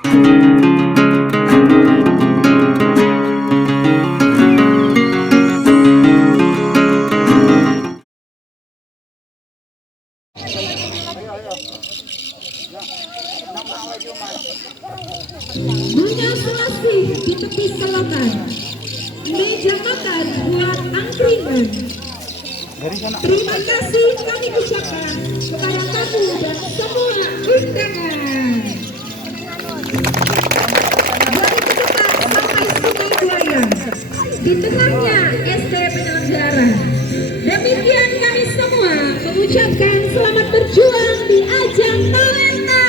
Bunga selasih di tepi selatan, meja makan buat angkringan. Terima kasih kami ucapkan kepada tamu dan semua undangan. Mari kita sampai Sungai Buaya, di tengahnya SD penyelenggara. Demikian kami semua mengucapkan selamat berjuang di ajang talenta.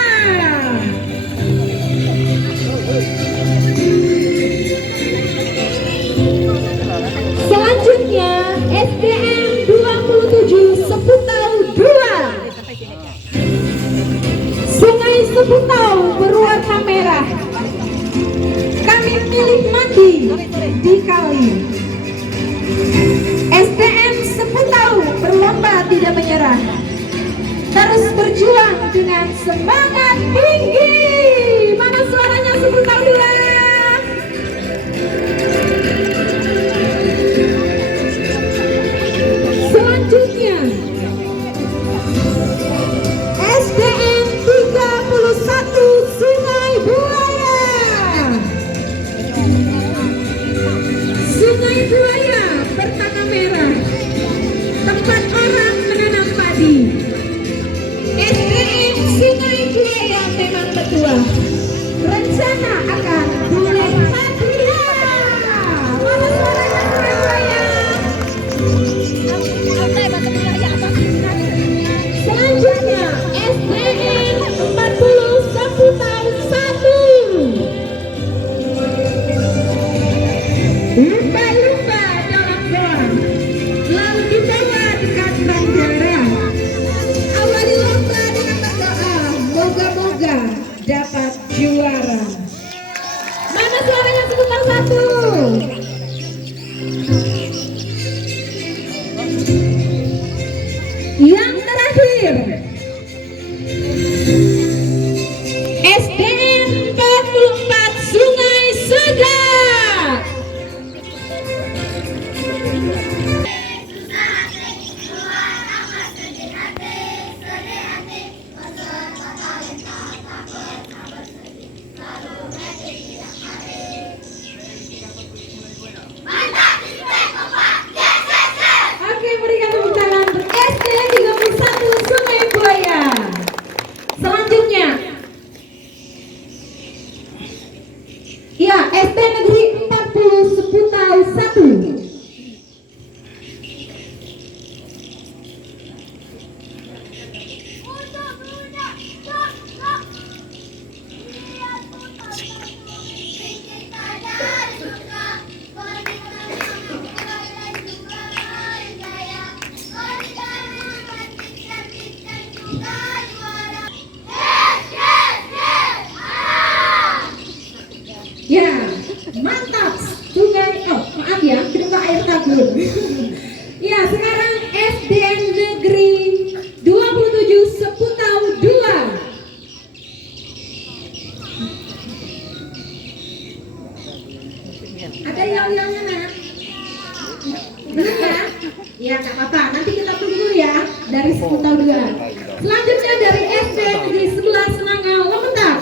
Selanjutnya SDM 27 Seputau 2. Sungai Seputau berwarna merah. Kami pilih mandi di kali. SDM Seputau berlomba tidak menyerah, terus berjuang dengan semangat tinggi. Mana suaranya Seputau 2? Selanjutnya SDM 31 Sungai Buaya. Sungai Buaya bertaka merah, tempat orang menanam padi. SDM Sungai Buaya memang betua, rencana akan boleh hadiah. Mana suaranya Sungai Buaya? Selanjutnya SDM 40 Seputau 1. Lumba-lumba dalam goa, lalu dibawa di kantong darah. Awali lomba dengan berdoa, moga-moga dapat juara. Mana suaranya Seputau 1? Yang terakhir SDM 44 Sungai Segar. Oke, berikan tepuk tangan untuk SD 31 Sungai Buaya. Selanjutnya, ya, SD Negeri 40 Seputau 1. Ya, mantap. Sungai, maaf ya, terima air tabur. Ya, sekarang SDN Negeri 27 Seputau 2. Ada yang nak? Belum ya? Ya, nggak apa-apa. Nanti kita tunggu ya dari Seputau 2. Selanjutnya dari SD Negeri 11 Senangau, Lomentar.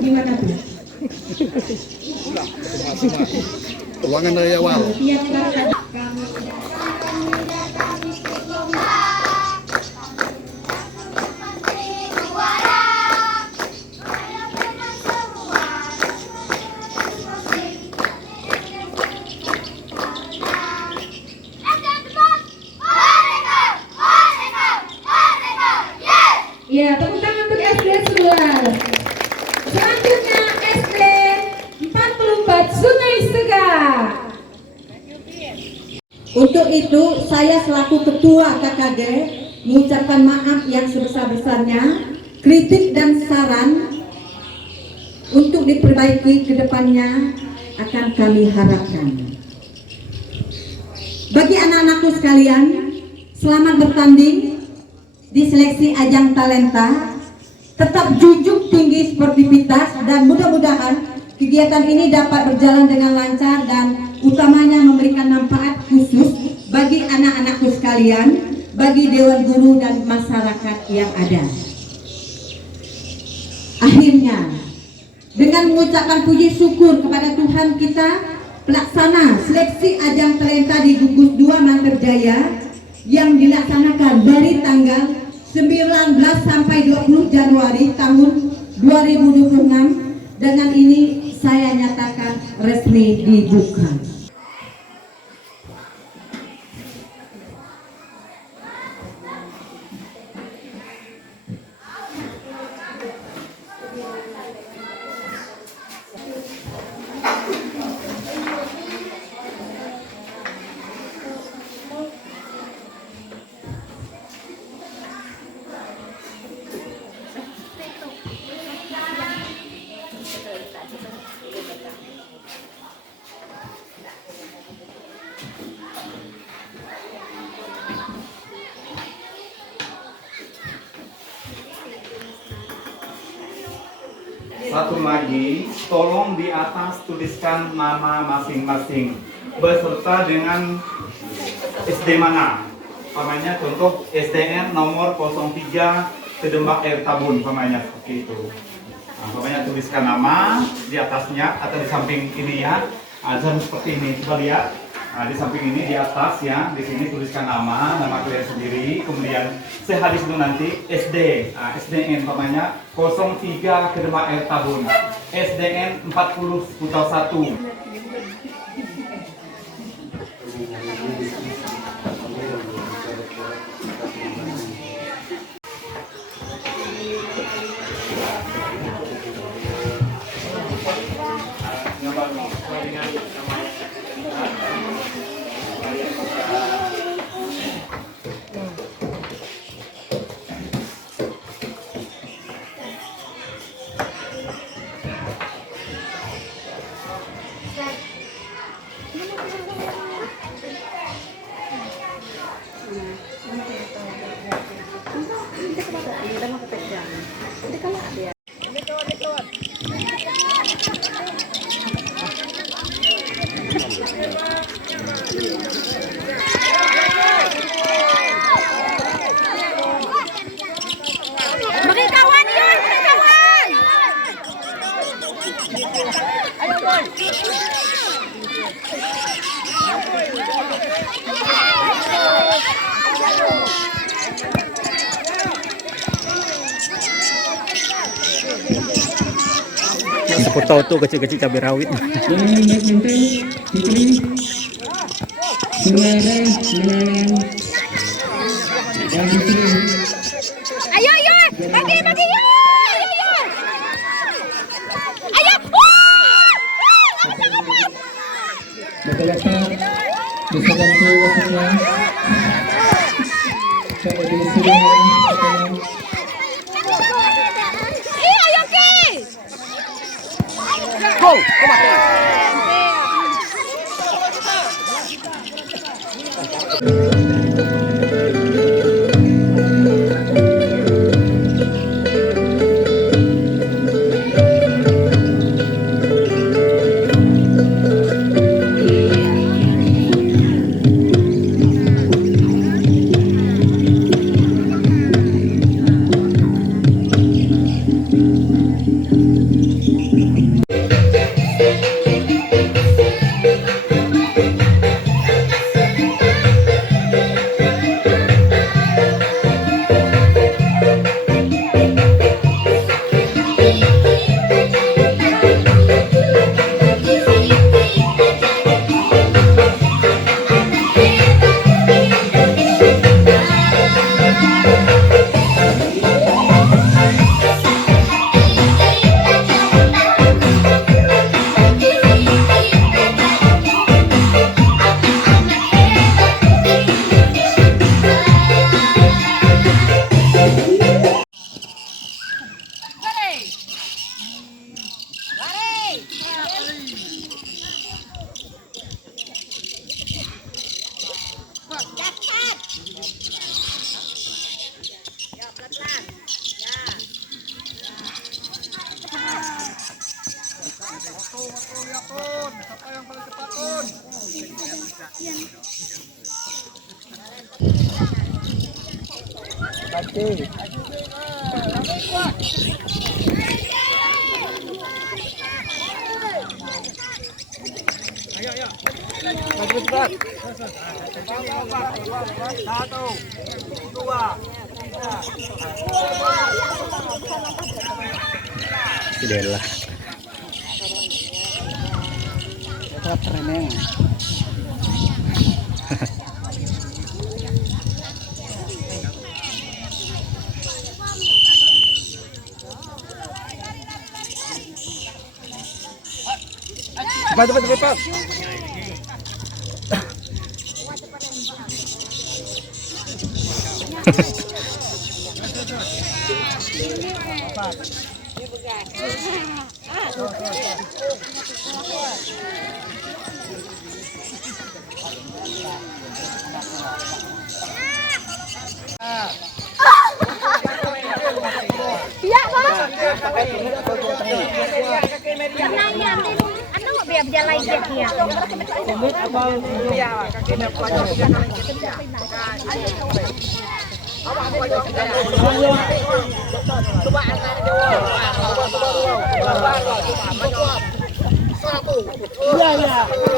Gimana tuh? Ruangan dari awal. Ya, tepuk tangan untuk SD 11. Selanjutnya SD 44 Sungai Segar. Untuk itu saya selaku Ketua KKG mengucapkan maaf yang sebesar-besarnya. Kritik dan saran untuk diperbaiki ke depannya akan kami harapkan. Bagi anak-anakku sekalian, selamat bertanding di seleksi ajang talenta. Tetap junjung tinggi sportivitas dan mudah-mudahan kegiatan ini dapat berjalan dengan lancar dan utamanya memberikan manfaat khusus bagi anak-anakku sekalian, bagi Dewan Guru dan masyarakat yang ada. Akhirnya, dengan mengucapkan puji syukur kepada Tuhan kita, pelaksana seleksi ajang talenta di Gugus 2 Manterjaya yang dilaksanakan dari tanggal 19 sampai 20 Januari tahun 2026, dengan ini saya nyatakan resmi dibuka. Satu lagi, tolong di atas tuliskan nama masing-masing beserta dengan SD mana. Pamannya contoh SDN nomor 03 Kedembak Air Tabun, pamannya seperti itu. Nah, pamannya tuliskan nama di atasnya atau di samping ini ya. Ada seperti ini, coba lihat. Nah, di samping ini di atas ya, di sini tuliskan nama kalian sendiri. Kemudian sehari itu nanti SD, SDN pamannya 03 Kedembak Air Tabun, SDN 40 Kutal 1. Bagi kawan yun, bagi kawan. Ayo boy. Sepuluh tahu tuh kecil-kecil cabai rawit. Ayo yun, bagi yun. Ayo yun. Ayo. Bapak-bapak bisa bantu wasitnya. Saya diisi dengan Ayo Ki. Go, kembali. Dela. Cepat. Iya, Bang. Jangan yang anu biar jalan dia.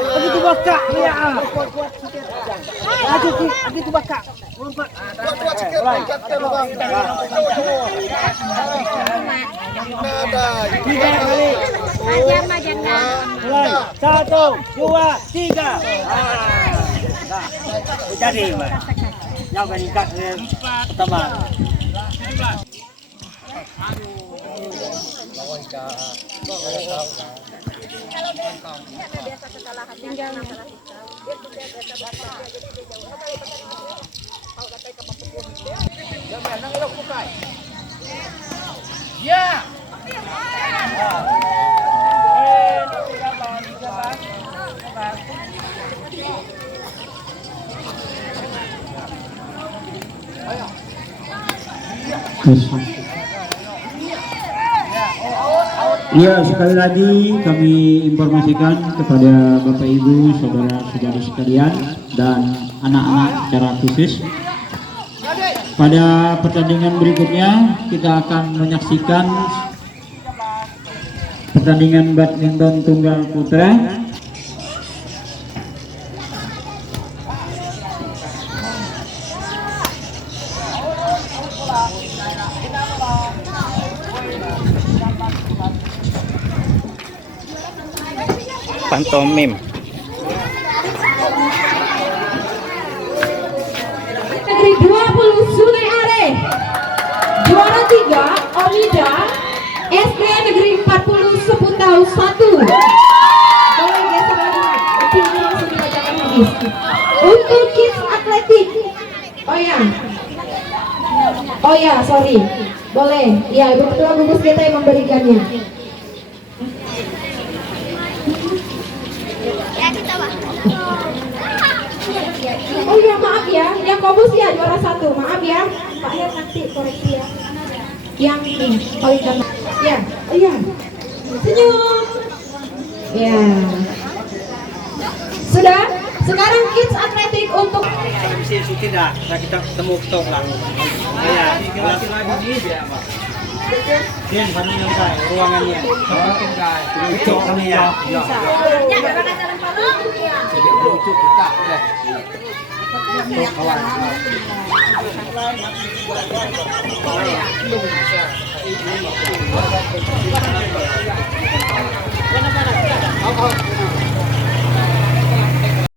Begitu bakak ya. Begitu bakak. Tiga kali. Mulai. 1, 2, 3. Jadi, Mas. Yang meningkat teman. Ya, sekali lagi kami informasikan kepada Bapak Ibu, saudara-saudari sekalian dan anak-anak secara khusus. Pada pertandingan berikutnya kita akan menyaksikan pertandingan badminton tunggal putra. Pantomim. Negeri 20 Sule Are. Juara 3 Omida SD Negeri 40 Seputau 1. Boleh geser lagi, Mak. Nanti ini langsung dibacakan habis. Untuk kids atletik. Oh ya, sorry. Boleh. Ya, Ibu Ketua gugus kita yang memberikannya. Oh ya, maaf ya, yang Kobus ya juara 1. Maaf ya, Pak Her nanti koreksi ya. Yang ini paling kanan. Ya, iya. Senyum. Ya. Sudah. Sekarang kids atletik untuk Tidak, kita ketemu ketok lah. Ya, lagi dia, Pak. Dia kami yang ruangannya. Ketok kami ya. Jadi lucu kita ya. Kawan.